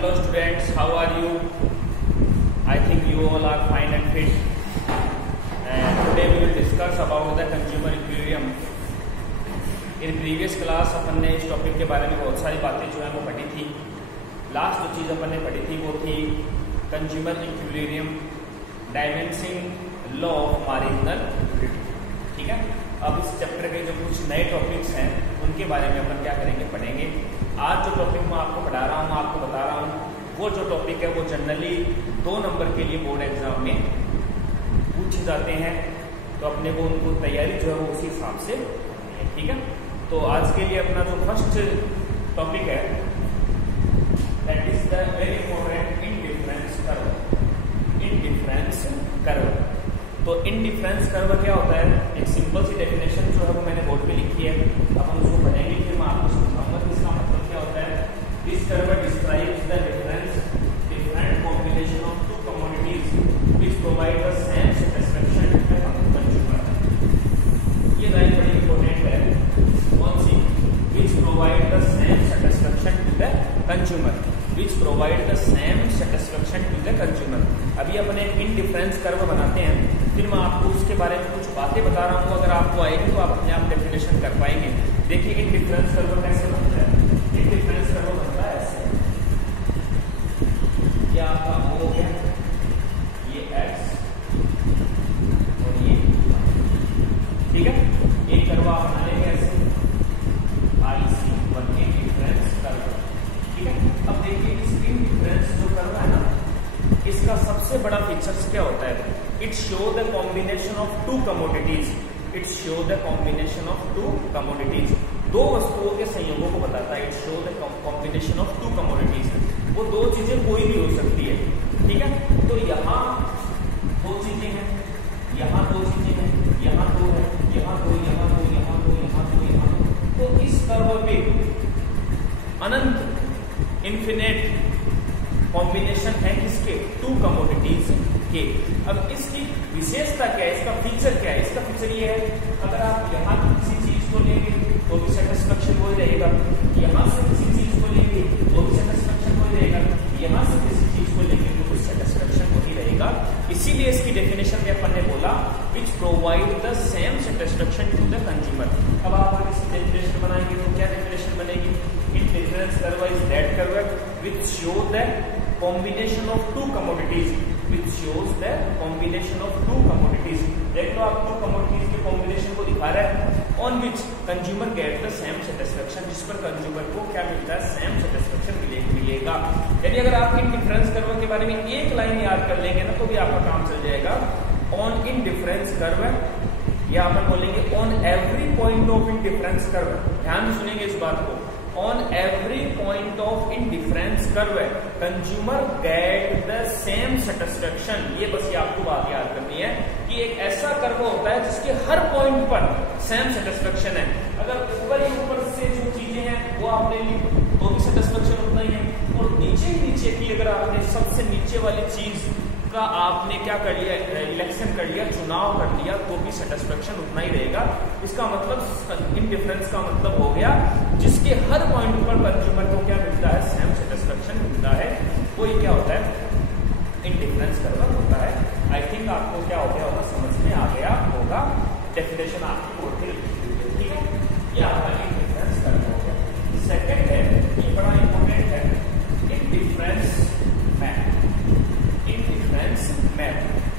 Hello students, how are you? I think you all are fine and fit. And today we will discuss about the consumer equilibrium. In previous class अपन ने इस topic के बारे में बहुत सारी बातें जो है वो पढ़ी थी. लास्ट जो चीज़ अपन ने पढ़ी थी वो थी consumer equilibrium, dimension law of marginal utility. ठीक है. अब इस चैप्टर के जो कुछ नए टॉपिक्स हैं उनके बारे में अपन क्या करेंगे, पढ़ेंगे. आज जो टॉपिक मैं आपको पढ़ा रहा हूँ, आपको बता रहा हूँ, वो जो टॉपिक है वो जनरली 2 नंबर के लिए बोर्ड एग्जाम में पूछे जाते हैं. तो अपने को उनको तैयारी जो है वो उसी हिसाब से. ठीक है. तो आज के लिए अपना जो फर्स्ट टॉपिक है that is the very important indifference curve. Indifference curve. तो इंडिफरेंस कर्व क्या होता है? एक सिंपल सी डेफिनेशन जो है वो मैंने बोर्ड पे लिखी है. अब हम उसको पढ़ेंगे, फिर मैं आपको समझाऊंगा कि इसका मतलब क्या होता है. This curve describes the different combination of 2 commodities which provide the same satisfaction to the consumer. ये लाइन बड़ी इंपॉर्टेंट है. कौन सी? Which provide the same satisfaction to the consumer. Which provide the same satisfaction to the consumer. अभी अपने indifference curve बनाते हैं, फिर मैं आपको उसके बारे में कुछ बातें बता रहा हूँ. अगर आपको आएगी तो आप अपने आप डेफिनेशन कर पाएंगे. देखिए इंडिफरेंस कर्व कैसे बनता है. इंडिफरेंस कर्व बनता है ऐसे. ये आपका हो गया, ये x और ये. ठीक है. एक कर्व आप बना लेंगे ऐसे IC बन इंडिफरेंस कर्व. ठीक है. अब देखिए इस इंडिफरेंस जो कर्व है ना, इसका सबसे बड़ा फीचर्स क्या होता है? It show the combination of 2 commodities. It show the combination of 2 commodities. 2 वस्तुओं के संयोगों को बताता है. It show the combination of 2 commodities. वो 2 चीजें कोई भी हो सकती है. ठीक है. तो यहाँ 2 चीजें हैं, यहाँ 2 चीजें हैं, यहाँ 2 है, यहाँ 2, यहाँ 2, यहाँ 2, यहाँ 2, यहाँ 2. तो इस कर्व पे अनंत इन्फिनिट कॉम्बिनेशन है किसके? 2 कमोडिटीज के. अब इसकी विशेषता क्या है, इसका फीचर क्या है? इसका फीचर ये है, अगर आप यहाँ किसी चीज को लेंगे तो भी सेटिस्फैक्शन हो रहेगा, यहाँ से किसी चीज को लेंगे तो भी सेटिस्फैक्शन हो रहेगा, यहाँ से किसी चीज को लेंगे तो भी सेटिस्फैक्शन हो ही रहेगा. इसीलिए इसकी डेफिनेशन में अपन ने बोला which provide the same satisfaction to the consumer. अब आप इसकी डेफिनेशन बनाएंगे तो क्या डेफिनेशन बनेगी? Indifference curve is that curve which show the combination of 2 commodities. which shows the combination of 2 commodities. देख लो आप 2 commodities के combination को दिखा रहा है on which consumer get the same satisfaction. जिस पर consumer को क्या मिलता है? same satisfaction मिलेगा. यानी अगर आप इंडिफरेंस कर्व के बारे में एक लाइन याद कर लेंगे ना तो भी आपका काम चल जाएगा. on इंडिफरेंस कर्व या अपन बोलेंगे on every point of indifference curve. ध्यान से सुनेंगे इस बात को. On every point of indifference curve, consumer get the same satisfaction. ये बस ये आपको बात याद करनी है कि एक ऐसा कर्व होता है जिसके हर पॉइंट पर सेम सेटिस्फेक्शन है. अगर ऊपर ही ऊपर से जो चीजें हैं वो आपने ली तो भी सेटिस्फेक्शन उतना ही है, और नीचे की अगर आपने सबसे नीचे वाली चीज का आपने क्या कर लिया, इलेक्शन कर लिया, चुनाव कर लिया, तो भी सेटिस्फेक्शन उतना ही रहेगा. इसका मतलब इंडिफरेंस का मतलब हो गया जिसके हर पॉइंट पर कंज्यूमर को क्या मिलता है? सेम सेटिस्फेक्शन मिलता है. वो ये क्या होता है? इंडिफरेंस कर्व होता है. आई थिंक आपको क्या हो गया होगा, समझ में आ गया होगा. डेफिनेशन आपकी बोर्ड पे लिखी हुई है. ठीक है. ये आपका इंडिफरेंस कर्व हो गया. सेकेंड है, ये बड़ा इंपॉर्टेंट है, इंडिफरेंस मैप. मैप.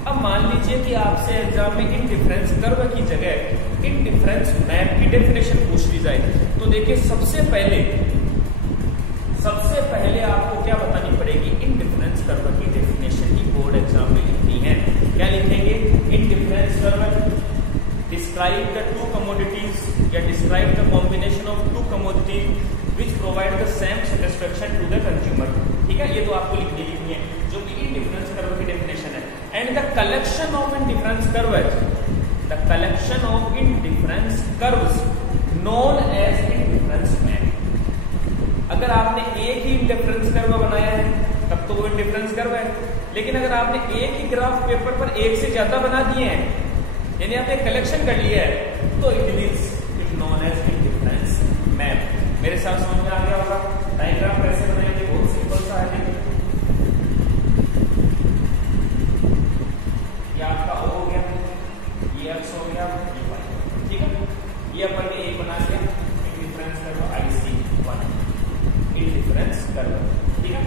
अब मान लीजिए कि आपसे एग्जाम में इंडिफरेंस कर्व की जगह इंडिफरेंस मैप की डेफिनेशन पूछ ली जाए तो देखिए सबसे पहले आपको क्या बतानी पड़ेगी? इंडिफरेंस कर्व की डेफिनेशन की बोर्ड एग्जाम में लिखनी है. क्या लिखेंगे? Indifference curve describe the 2 commodities या describe the combination of 2 commodities which provide the same satisfaction to the consumer. ठीक है. ये तो आपको लिखनी है जो कि इंडिफरेंस कर्व की डेफिनेशन है. And the collection of indifference curve, the collection of indifference curves known as indifference map. अगर आपने एक ही इंडिफरेंस कर्व बनाया है तब तो वो इंडिफरेंस कर्व है, लेकिन अगर आपने एक ही ग्राफ पेपर पर एक से ज्यादा बना दिए हैं, यानी आपने कलेक्शन कर लिया है, तो it means known as indifference map. मेरे साथ समझ में आ गया होगा. डायग्राम कैसे बनाएंगे? बहुत सिंपल सा है. Indifference curve IC1 indifference curve, ठीक है।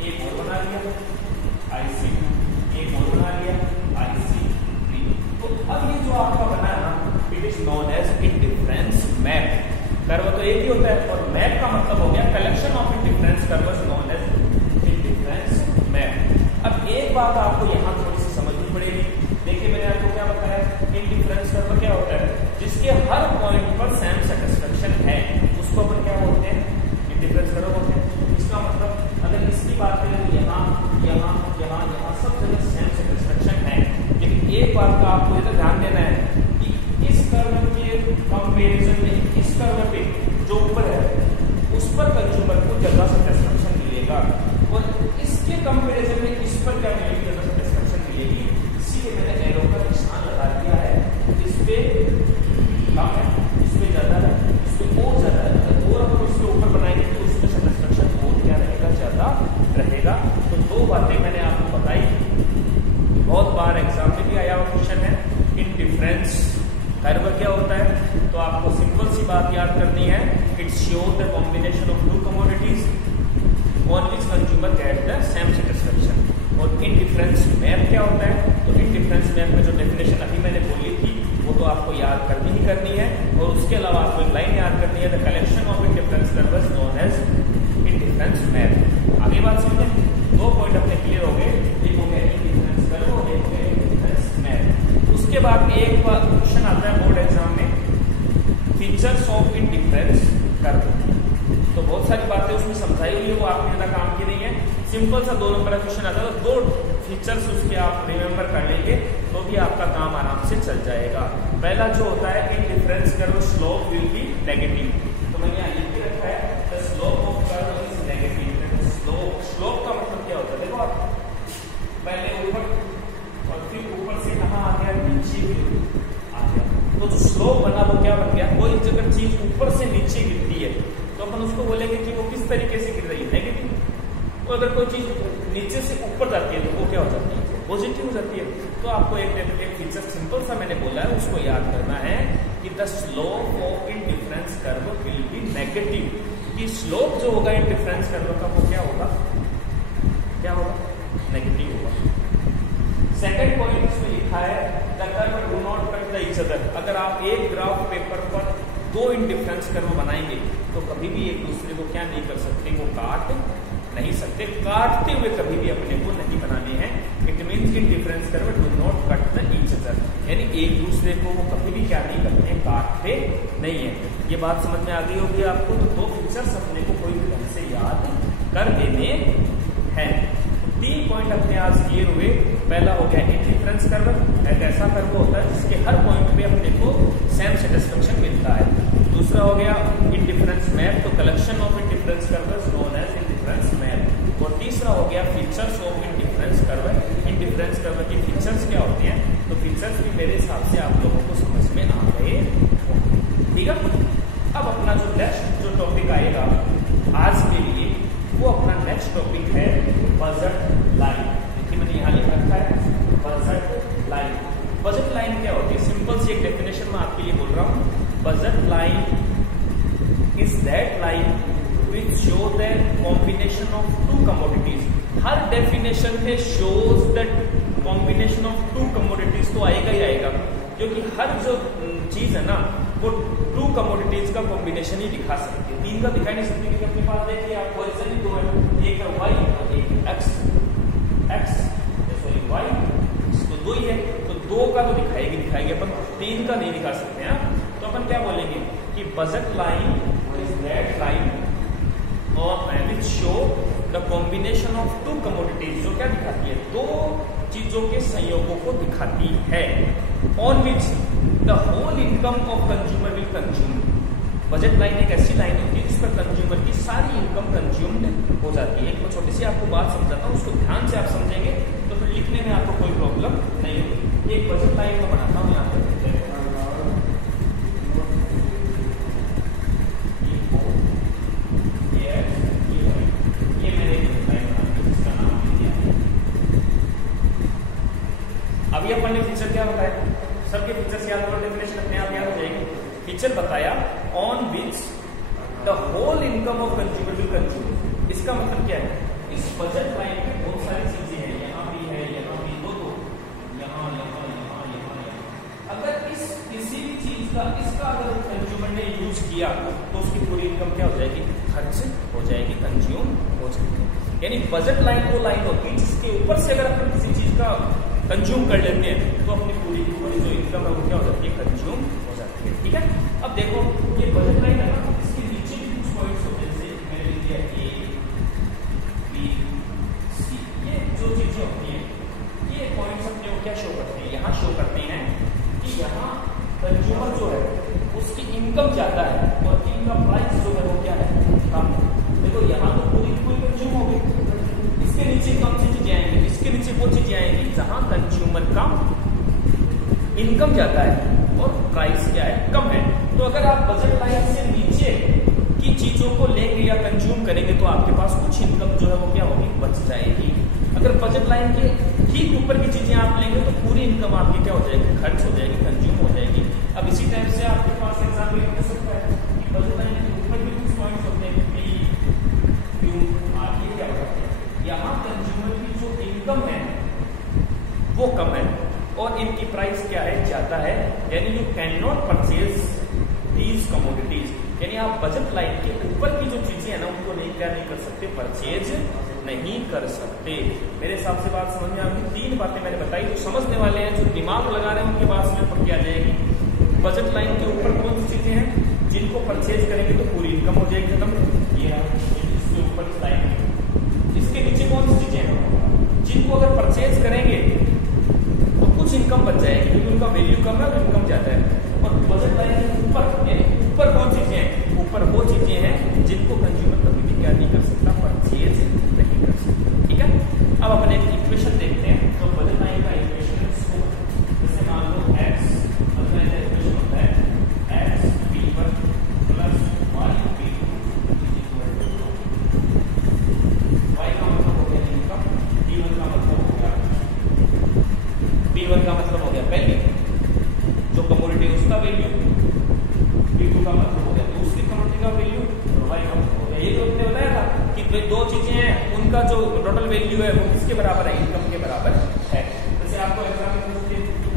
एक और बना लिया IC2, एक और बना लिया IC3। तो अब ये जो आपका बना है ना, it is known as indifference map. Curve तो एक ही होता है और मैप का मतलब हो गया collection of indifference curves known as indifference map. अब एक बात आपको यहाँ थोड़ी सी समझनी पड़ेगी। देखिए मैंने आपको क्या बताया, इंडिफरेंस कर्व क्या होता है, जिसके हर पॉइंट पर सेम सेटिस्फेक्शन है उसको अपन क्या बोलते हैं, इंडिफरेंस कर्व बोलते हैं। इसका मतलब अगर इसकी बात करें तो यहाँ यहाँ यहाँ यहाँ सब जगह सेम सेटिस्फेक्शन है, लेकिन एक बात का आपको इधर ध्यान देना है कि इस कर्व के कंपेरिजन में इस कर्व पे जो ऊपर है उस पर कंज्यूमर को ज्यादा सेटिस्फेक्शन मिलेगा और इसके कंपेरिजन में इस पर क्या मिलेगी, ज्यादा सेटिस्फेक्शन मिलेगी। इसीलिए मैंने एरो का निशान लगा दिया है, इस पे कम है, इस पे ज्यादा है, इस पे और ज्यादा है। और हम इसके ऊपर बनाएंगे तो उसमें सेटिस्फेक्शन और क्या रहेगा, ज्यादा रहेगा। तो दो बातें मैंने आपको बताई, बहुत बार एग्जाम में भी आया हुआ क्वेश्चन है। इंडिफरेंस कर्व क्या होता है, तो आपको सिंपल सी बात याद करनी है, it show the combination of to commodities on which consumer get the same satisfaction. और इंडिफरेंस मैप क्या होता है, तो इंडिफरेंस मैप में जो डेफिनेशन अभी मैंने बोली थी वो तो आपको याद करनी ही करनी है। और उसके अलावा आपको एक लाइन याद करनी है, the collection of indifference curves known as indifference map. आगे बात समझे, दो पॉइंट अपने क्लियर हो गए, एक हो गया इंडिफरेंस कर्व और एक हो गया इंडिफरेंस मैप। उसके बाद एक क्वेश्चन आता है बोर्ड एग्जाम में, फीचर्स ऑफ इंडिफरेंस कर्व। तो बहुत सारी बातें उसमें समझाई हुई है, वो आपने ज्यादा काम की नहीं है। सिंपल सा 2 नंबर का क्वेश्चन आता है, तो 2 फीचर्स उसके आप रिमेंबर कर लेंगे तो भी आपका काम आराम से चल जाएगा। पहला जो होता है indifference curve slope will be negative, तो मैंने यहाँ लिख के रखा है the slope of curve is negative. Slope का मतलब क्या होता है, देखो आप पहले ऊपर और फिर ऊपर से कहाँ आ गया, नीचे आ गया। तो जो स्लोप बना वो क्या बन गया, कोई अगर चीज ऊपर से नीचे गिरती है तो अपन उसको बोलेंगे कि वो किस तरीके से गिर रही है, नेगेटिव। तो अगर कोई चीज नीचे से ऊपर जाती है तो वो क्या हो जाती है, पॉजिटिव हो जाती है। तो आपको एक फीचर सिंपल सा मैंने बोला है उसको याद करना है कि the slope of indifference curve will be negative. कि स्लोप जो होगा इंडिफरेंस कर्व का वो क्या होगा, क्या होगा, नेगेटिव होगा। सेकंड पॉइंट इसमें लिखा है the curve do not cut the each other. अगर आप एक ग्राफ पेपर पर 2 इंडिफरेंस कर्व बनाएंगे तो कभी भी एक दूसरे को क्या नहीं कर सकते, वो काट नहीं सकते। काटते हुए कभी भी अपने को नहीं बनाने हैं। It means indifference curve do not cut the each other, यानी एक दूसरे को वो कभी भी क्या नहीं करते, काटते नहीं है। ये बात समझ में आ गई होगी आपको। तो 2 फीचर्स अपने को कोई ढंग से याद कर देने हैं। 3 पॉइंट अपने आज क्लियर हुए। पहला हो गया इंडिफरेंस कर्व, एक ऐसा कर्व होता है जिसके हर पॉइंट पे अपने को सेम सेटिस्फेक्शन मिलता है। दूसरा हो गया इंडिफरेंस मैप, तो collection of indifference curves known as indifference map. और तीसरा हो गया features of indifference curve. Indifference curve के फीचर्स क्या होते हैं, तो फीचर्स भी मेरे हिसाब से आप लोगों को समझ में आ गए, ठीक है। अब अपना जो नेक्स्ट जो टॉपिक आएगा आज के लिए वो अपना नेक्स्ट टॉपिक है बजट लाइन। देखिए मैंने यहाँ लिख रखा है बजट लाइन। बजट लाइन क्या होती है, सिंपल सी एक डेफिनेशन मैं आपके लिए बोल रहा हूँ। Budget line is that line which show the combination of 2 commodities. हर डेफिनेशन में shows the combination of 2 commodities तो आएगा ही आएगा, क्योंकि हर जो चीज है ना वो 2 कमोडिटीज का कॉम्बिनेशन ही दिखा सकती है, 3 का दिखा नहीं सकती। क्योंकि अपने पास देखिए आप पोजीशन ही 2 है, एक है वाई और एक एक्स सॉरी वाई, इसको 2 ही है तो 2 का तो दिखाएगी अपन 3 का नहीं दिखा सकते हैं। तो अपन क्या बोलेंगे कि budget line is that line और which show the combination of 2 commodities, जो क्या दिखाती है, 2 चीजों के संयोगों को दिखाती है। On which the whole income of consumer will consume. Budget line एक ऐसी लाइन होती है जिस पर कंज्यूमर की सारी इनकम कंज्यूम्ड हो जाती है। एक छोटी सी आपको बात समझाता हूँ, उसको ध्यान से आप समझेंगे तो फिर लिखने में आपको कोई प्रॉब्लम नहीं होगी। एक बजट लाइन को बनाता हूँ यहाँ पर, ये मैंने बजट लाइन बना जिसका नाम लिया। अभी अपन ने फीचर क्या बताया, सबके फीचर्स याद करो, डेफिनेशन अपने आप याद हो जाएगी। फीचर बताया on which income of consumer will consume. इसका मतलब क्या है, इस बजट लाइन में बहुत सारी चीजें हैं, यहाँ भी है, यहाँ भी, दो यहाँ यहाँ यहाँ यहाँ यहाँ। अगर इस किसी भी चीज का इसका अगर कंज्यूमर ने यूज किया तो उसकी पूरी इनकम क्या हो जाएगी, खर्च हो जाएगी, कंज्यूम हो जाएगी। यानी बजट लाइन वो लाइन होती है जिसके ऊपर से अगर अपन किसी चीज का कंज्यूम कर लेते हैं तो अपनी पूरी जो इनकम है वो क्या हो जाती है, कंज्यूम हो जाती है। ठीक है, अब देखो ये बजट लाइन है ना, इसके नीचे भी कुछ पॉइंट्स होते हैं, जैसे मैंने लिख दिया ए बी सी, ये जो चीजें होती हैं ये पॉइंट्स अपने को क्या शो करते हैं, यहाँ शो करते हैं कि यहाँ कंज्यूमर जो है उसकी इनकम ज्यादा है और इनका प्राइस जो है वो क्या है, कम। देखो यहाँ तो पूरी कंज्यूम हो गई, इसके नीचे कौन सी चीजें आएंगी, इसके नीचे वो चीजें आएंगी जहां कंज्यूमर का इनकम ज्यादा है और प्राइस क्या है, कम है। तो अगर आप बजट लाइन से नीचे की चीजों को लेंगे या कंज्यूम करेंगे तो आपके पास कुछ इनकम जो है वो क्या होगी, बच जाएगी। अगर बजट लाइन के ठीक ऊपर की चीजें आप लेंगे तो पूरी इनकम आपकी क्या हो जाएगी, खर्च हो जाएगी, कंज्यूम हो जाएगी। अब इसी टाइप से आपके पास एग्जाम्पल हो सकता है कि बजट लाइन के ऊपर भी कुछ पॉइंट्स होते हैं, ये क्या होता है, यहाँ कंज्यूमर की जो इनकम है वो कम है और इनकी प्राइस क्या है, ज्यादा है। यानी you can not purchase these commodities, यानी आप बजट लाइन के ऊपर की जो चीजें हैं ना उनको नहीं कर सकते, परचेज नहीं कर सकते। मेरे हिसाब से बात समझ में आपकी तीन बातें मैंने बताई, जो समझने वाले हैं, जो दिमाग लगा रहे हैं उनके पास में पक्की आ जाएगी। बजट लाइन के ऊपर कौन सी चीजें हैं जिनको परचेज करेंगे तो पूरी इनकम हो जाएगी खत्म, ये इसके ऊपर लाइन। इसके नीचे कौन सी चीजें हैं जिनको अगर परचेज करेंगे तो कुछ इनकम बच जाएगी क्योंकि उनका वैल्यू कम है और इनकम ज्यादा है। और बजट लाइन के ऊपर कौन चीजें हैं, ऊपर वो चीजें हैं जिनको कंज्यूमर कभी भी क्या नहीं कर सकता, परचेज नहीं कर सकता। ठीक है, अब अपन एक इक्वेशन देखते हैं। तो बजट लाइन का इक्वेशन जैसे मान लो एक्स, इक्वेशन होता है x b1 plus Y b2 y का मतलब हो गया इनकम, b1 का मतलब हो गया, b1 का मतलब हो गया पहले जो कमोडिटी उसका वैल्यू, b2 का मतलब हो गया दूसरी कमोडिटी का वैल्यू और y का मतलब हो गया। ये जो हमने बताया था कि दो चीजें हैं उनका जो टोटल वैल्यू है वो किसके बराबर है, इनकम के बराबर है। जैसे आपको एग्जाम्पल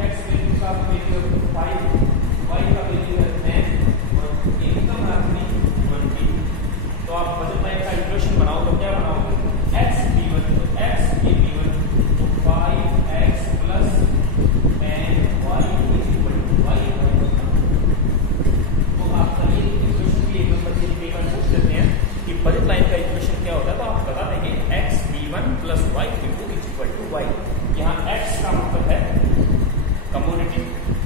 एक्स वैल्यू का वैल्यू 5, y का वैल्यू है 10 और इनकम आपकी 20। तो आप बजट लाइन का इक्वेशन बनाओ तो क्या बनाओगे, x b1 तो x के b1 तो 5x plus 10y equal to y। तो आप ये इक्वेशन की एक नंबर के लिए पूछ लेते हैं कि बजट लाइन का इक्वेशन क्या होता है, तो आप बता देंगे x b1 plus y b2 equal to y। यहाँ x का मतलब है कमोडिटी,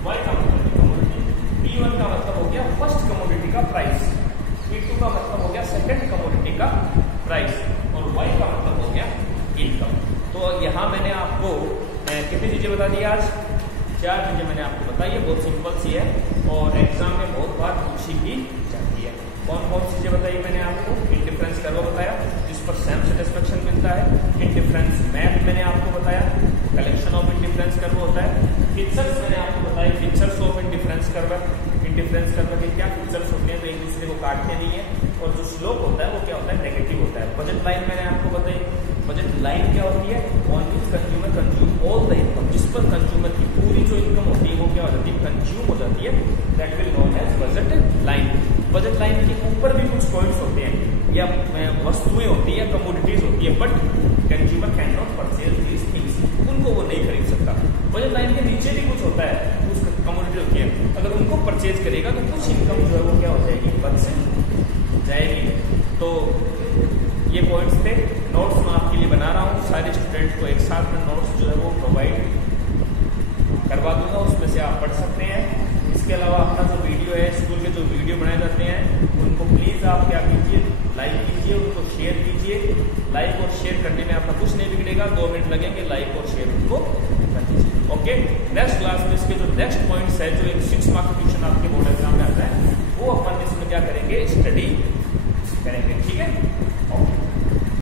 y का मतलब है कमोडिटी, b1 का मतलब हो गया फर्स्ट कमोडिटी का प्राइस, b2 का मतलब हो गया सेकंड कमोडिटी का प्राइस और y का मतलब हो गया इनकम। तो यहाँ मैंने आपको कितनी चीजें बता दी आज, 4 चीजें मैंने आपको बताई है, बहुत सिंपल सी है और एग्जाम में बहुत बार पूछी भी जाती है। कौन कौन सी चीजें बताई मैंने आपको, इंडिफरेंस कर्व बताया जिस पर सेम सेटिस्फेक्शन मिलता है, इंडिफरेंस मैप मैंने आपको बताया, कलेक्शन ऑफ इंडिफरेंस कर्व होता है, फीचर्स मैंने आपको बताया, features of indifference curve, indifference curve के क्या फीचर्स होते हैं, तो एक दूसरे को काटते नहीं है और जो स्लोप होता है वो क्या होता है, नेगेटिव होता है। बजट लाइन मैंने आपको बताई, बजट लाइन क्या होती है, on which consumer consume all the income, जिस पर कंज्यूमर की पूरी जो इनकम होती है वो क्या हो जाती है, कंज्यूम हो जाती है, that will known as budget line. Budget line के ऊपर भी कुछ पॉइंट्स होते हैं या वस्तुएं होती है, कमोडिटीज होती है, but consumer can not purchase these things, उनको वो नहीं खरीद सकता। बजट लाइन के नीचे भी कुछ होता है, कुछ कमोडिटी होती है, अगर उनको परचेज करेगा तो कुछ इनकम जो है वो क्या हो जाएगी, बच जाएगी। तो ये पॉइंट्स थे, नोट्स मैं आपके लिए बना रहा हूँ, सारे स्टूडेंट को एक साथ में नोट्स जो है वो प्रोवाइड करवा दूंगा, उसमें से आप पढ़ सकते हैं। इसके अलावा अपना जो वीडियो है, स्कूल के जो वीडियो बनाए जाते हैं उनको प्लीज आप क्या कीजिए, लाइक कीजिए, उनको शेयर कीजिए। लाइक और शेयर करने में आपका कुछ नहीं बिगड़ेगा, 2 मिनट लगेंगे, लाइक और शेयर उनको कर दीजिए। ओके, नेक्स्ट क्लास में इसके जो नेक्स्ट पॉइंट्स है, जो एक 6 मार्क्स क्वेश्चन आपके बोर्ड एग्जाम में आता है, वो अपन इसमें क्या करेंगे, स्टडी